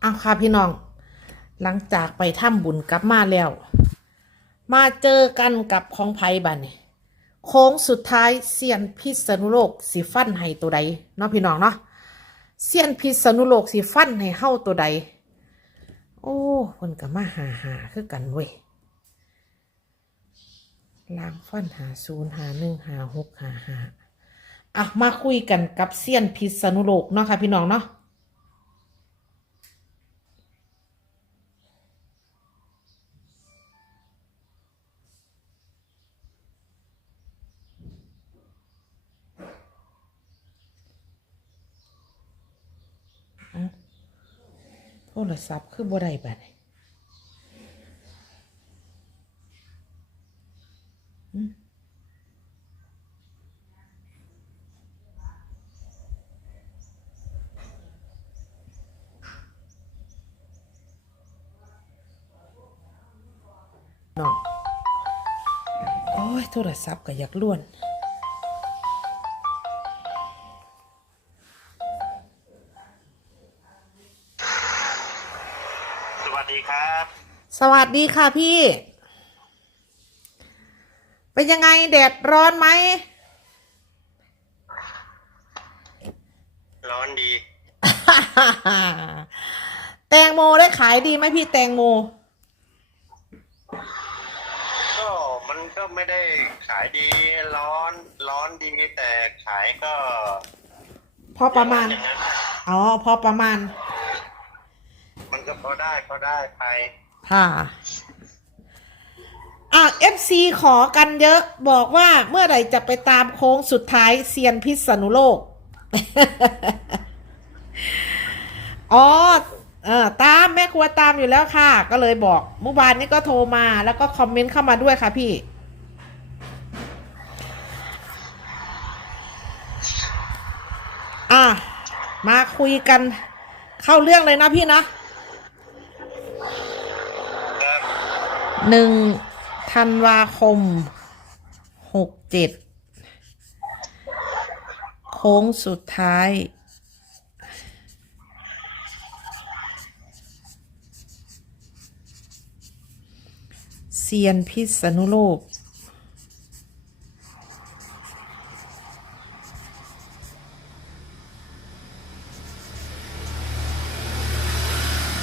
เอาค่ะพี่น้อง หลังจากไปถ้ำบุญกลับมาแล้ว มาเจอกันกับของไพ่บันโค้งสุดท้ายเซียนพิษณุโลกสีฟันให้ตัวใดเนาะพี่น้องเนาะเซียนพิษณุโลกสีฟันให้เฮ้าตัวใด โอ้คนกับมาหาหาคือกันเว้ยล้างฟันหาศูนย์หาหนึ่งหาหกหาหาอะมาคุยกันกับเซียนพิษณุโลกเนาะค่ะพี่น้องเนาะ รศัพท์คือบ่ได้บัดนี้อืมน้องโอ้ยโทรศัพท์ก็อยากล้วน สวัสดีค่ะพี่ เป็นยังไงแดดร้อนไหม ร้อนดี แตงโมได้ขายดีไหมพี่แตงโม ก็มันก็ไม่ได้ขายดีร้อนร้อนดีแต่ขายก็พอประมาณ อย่างนั้นอ๋อ พอประมาณ มันก็พอได้พอได้ไป ค่ะอะ FC ขอกันเยอะบอกว่าเมื่อไหร่จะไปตามโค้งสุดท้ายเซียนพิษณุโลก อ๋อเออตามแม่ครัวตามอยู่แล้วค่ะ ก็เลยบอกเมื่อวานนี้ก็โทรมาแล้วก็คอมเมนต์เข้ามาด้วยค่ะพี่ อะมาคุยกันเข้าเรื่องเลยนะพี่นะ หนึ่งธันวาคมหกเจ็ดโค้งสุดท้าย เซียนพิษณุโลก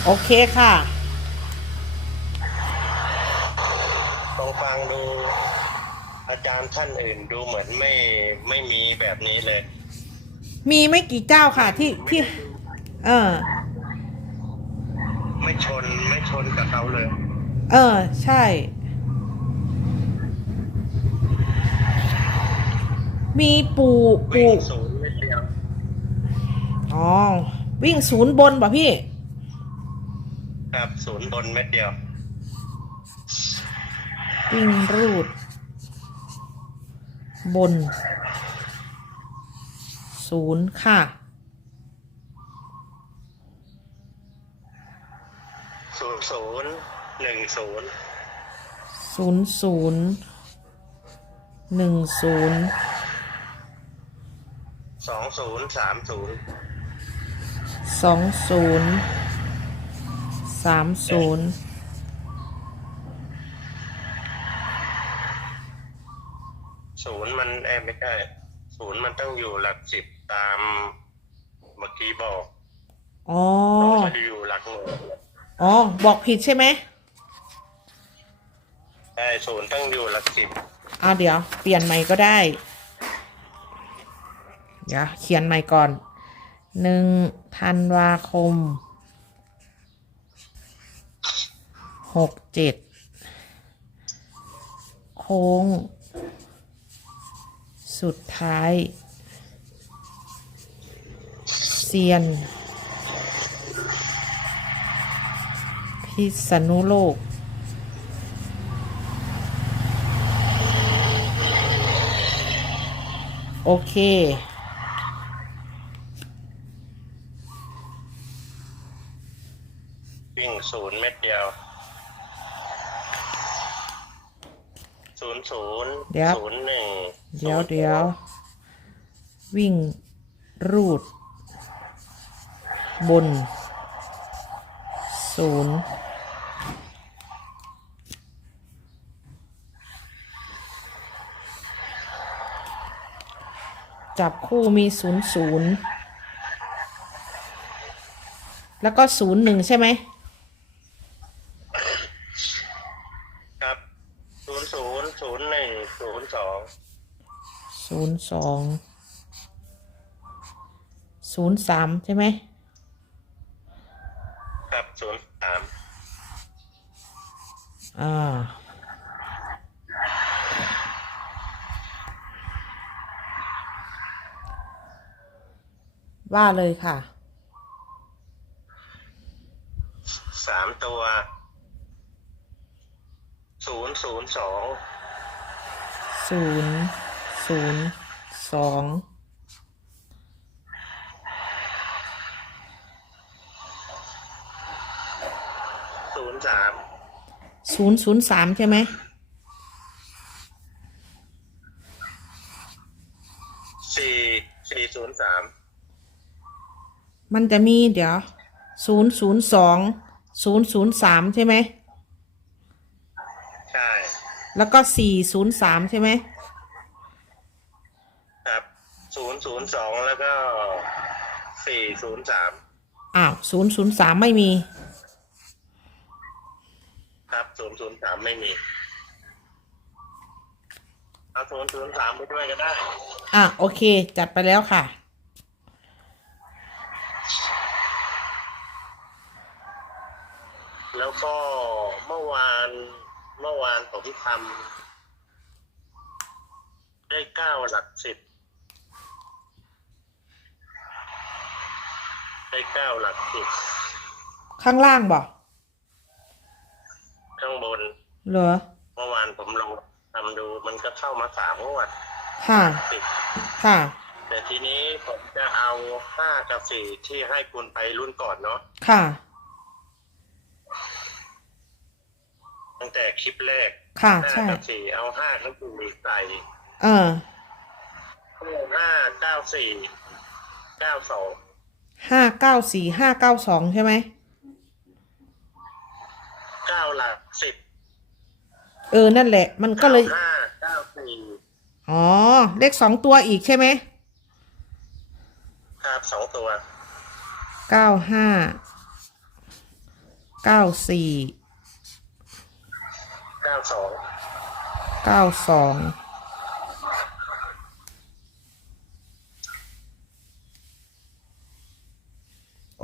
โอเคค่ะ อาจารย์ท่านอื่นดูเหมือนไม่ไม่มีแบบนี้เลย มีไม่กี่เจ้าค่ะที่ที่ เออ ไม่ชนไม่ชนกับเขาเลย เออ ใช่ มีปูปูวิ่งศูนย์ไม่เดียวอ๋อวิ่งศูนย์บนป่ะพี่ ครับศูนย์บนเม็ดเดียว วิ่งรูด บนศูนย์ค่ะ ศูนย์ศูนย์หนึ่งศูนย์ศูนย์ศูนย์หนึ่งศูนย์สองศูนย์สามศูนย์สองศูนย์สามศูนย์ ศูนย์มันแอบ ไม่ได้ศูนย์มันต้องอยู่หลักสิบตามเมื่อกี้บอกอ๋อมันจะอยู่หลักหน่วยอ๋อบอกผิดใช่ไหมใช่ศูนย์ต้องอยู่หลักสิบอ่าเดี๋ยว เปลี่ยนใหม่ก็ได้ เดี๋ยวเขียนใหม่ก่อนหนึ่งธันวาคมหกเจ็ดโค้ง สุดท้ายเซียน พิษณุโลก โอเค วิ่งศูนย์เม็ดเดียวศู นย์ศูนย์เดี๋ยว ศูนย์หนึ่งเดี๋ยวเดี๋ยววิ่งรูด บนศูนย์จับคู่มีศูนย์ศูนย์แล้วก็ศูนย์หนึ่งใช่ไหม ครับศูนย์ศูนย์ศูนย์หนึ่งศูนย์สอง ศูนย์สองศูนย์สามใช่ไหมครับศูนย์สามอ่า ว่าเลยค่ะสามตัวศูนย์ศูนย์สองศูนย์ ศูนย์สองศูนย์สามศูนย์ศูนย์สามใช่ไหมสี่สี่ศูนย์สามมันจะมีเดี๋ยวศูนย์ศูนย์สองศูนย์ศูนย์สามใช่ไหมใช่ แล้วก็สี่ศูนย์สามใช่ไหมครับ ศูนย์ศูนย์สองแล้วก็สี่ศูนย์สามอ้าวศูนย์ศูนย์สามไม่มี ครับศูนย์ศูนย์สามไม่มี เอาศูนย์ศูนย์สามไปด้วยก็ได้ อะโอเค จัดไปแล้วค่ะ แล้วก็เมื่อวานเมื่อวานผมทำได้เก้าหลักสิบ ได้เก้าหลักสิบข้างล่างบอกข้างบน เหรอ เมื่อวานผมลองทำดูมันก็เข้ามาสามงวดค่ะสิบค่ะ แต่ทีนี้ผมจะเอาห้ากับสี่ที่ให้คุณไปรุ่นก่อนเนาะค่ะ ตั้งแต่คลิปแรกค่ะ ห้าใช่ กับสี่เอาห้ากับสี่ใส่เออห้าเก้าสี่เก้าสอง ห้าเก้าสี่ห้าเก้าสองใช่ไหมเก้าหลักสิบเออนั่นแหละ มันก็เลย ห้าเก้าสี่อ๋อ เลขสองตัวอีกใช่ไหมครับสองตัวเก้าห้าเก้าสี่เก้าสองเก้าสอง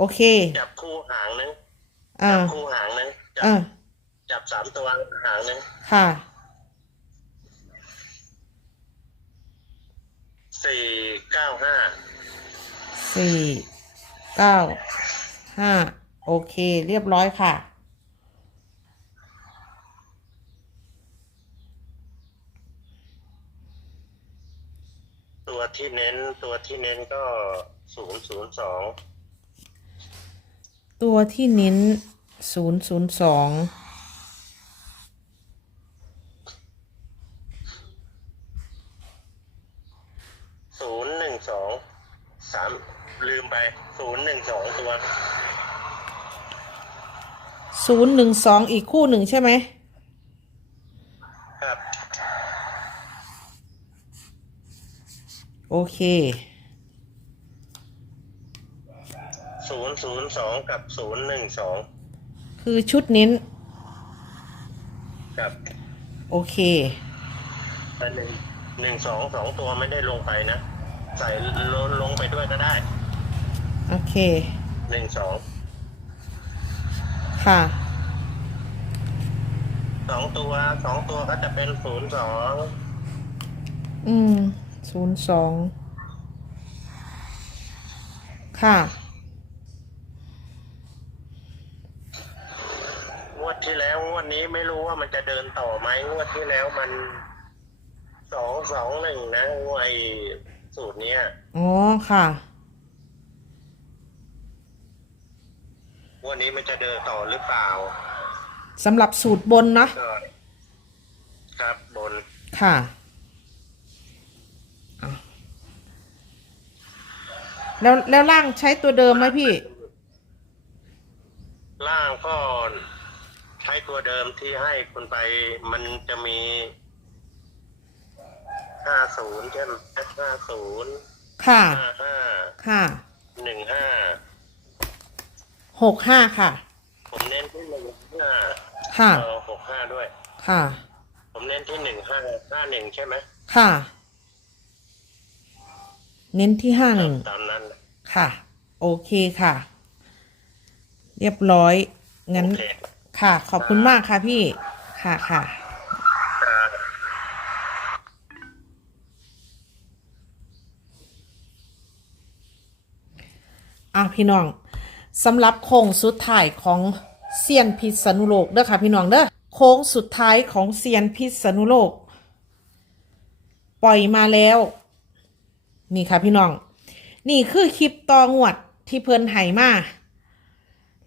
โอเค จับคู่หางนึงอ่า จับคู่หางนึงจับอ่า จับสามตัวหางนึงค่ะ สี่เก้าห้าสี่ เก้า ห้า โอเค เรียบร้อยค่ะ ตัวที่เน้นตัวที่เน้นก็ศูนย์ศูนย์สอง ตัวที่เน้นศูนย์ศูนย์สองศูนย์หนึ่งสองสามลืมไปศูนย์หนึ่งสองตัวศูนย์หนึ่งสองอีกคู่หนึ่งใช่ไหมครับ โอเค ศูน ย์ศูนย์สองกับศูนย์หนึ่งสองคือชุดเน้น กับโอเคแต่หนึ่งหนึ่งสองสองตัวไม่ได้ลงไปนะ ใส่ลงลงไปด้วยก็ได้โอเค หนึ่งสองค่ะ สองตัวสองตัวก็จะเป็นศูนย์สองอืมศูนย์สองค่ะ งวดที่แล้วงวดนี้ไม่รู้ว่ามัน จะเดินต่อไหมงวดที่แล้วมันสองสองหนึ่งนะงวดไอ้สูตรเนี้ยอ๋อค่ะงวดนี้มันจะเดินต่อหรือเปล่าสำหรับสูตรบนเนาะก็ครับบนค่ะอะ แล้วแล้วล่างใช้ตัวเดิมไหมพี่ ล่างก็ใช้ ตัวเดิมที่ให้คุณไปมันจะมีห้าศูนย์ใช่ไหมห้าศูนย์ค่ะ ห้าห้าค่ะหนึ่งห้าหกห้าค่ะ ผมเน้นที่หนึ่งห้าค่ะเออหกห้าด้วย ค่ะ ผมเน้นที่หนึ่งห้าห้าหนึ่งใช่ไหมค่ะ เน้นที่ห้าหนึ่งตามนั้นค่ะ โอเคค่ะ เรียบร้อย งั้นโอเค่ะ ขอบคุณมากค่ะพี่ ค่ะค่ะ อะพี่น้องสำหรับโค้งสุดท้ายของเซียนพิษณุโลกเด้อค่ะ พี่น้องเด้อโค้งสุดท้ายของเซียนพิษณุโลก ปล่อยมาแล้ว นี่ค่ะพี่น้อง นี่คือคลิปต่องวดที่เพิ่นให้มา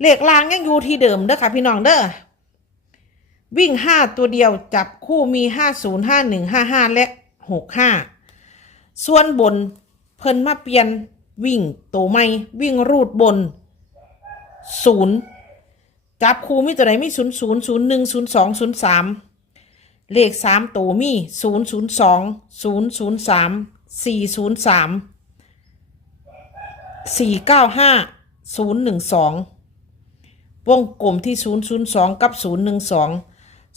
เลขลางยังอยู่ที่เดิมเด้อค่ะพี่น้องเด้อวิ่งห้าตัวเดียวจับคู่มีห้าศูนย์ห้าหนึ่งห้าห้าและหกห้าส่วนบนเพิ่นมาเปลี่ยนวิ่งโตวไม่วิ่งรูดบนศูนย์จับคู่มีตัวไหนมีศูนย์ศูนย์ศูนย์หนึ่งศูนย์สองศูนย์สามเลขสามตัวมีศูนย์ศูนย์สองศูนย์ศูนย์สามสี่ศูนย์สามสี่เก้าห้าศูนย์หนึ่งสอง วงกลมที่ศูนย์ศูนย์สองกับศูนย์หนึ่งสอง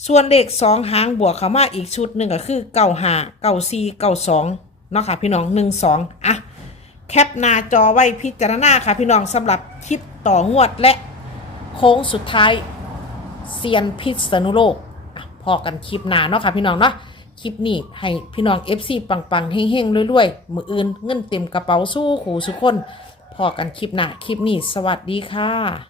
ส่วนเลขสองหางบวกเข้ามาอีกชุดหนึ่งก็คือเก้าห้าเก้าสี่เก้าสองเนาะค่ะพี่น้องหนึ่งสองอะ แคปหน้าจอไว้พิจารณาค่ะพี่น้องสำหรับคลิปต่องวดและโค้งสุดท้ายเซียนพิษณุโลกอะพอกันคลิปหน้าเนาะค่ะพี่น้องเนาะคลิปนี้ให้พี่น้อง FC ปังๆเฮงๆรวยๆมืออื่นเงินเต็มกระเป๋าสู้ขู่สุกคนพอกันคลิปหน้าคลิปนี้ สวัสดีค่ะ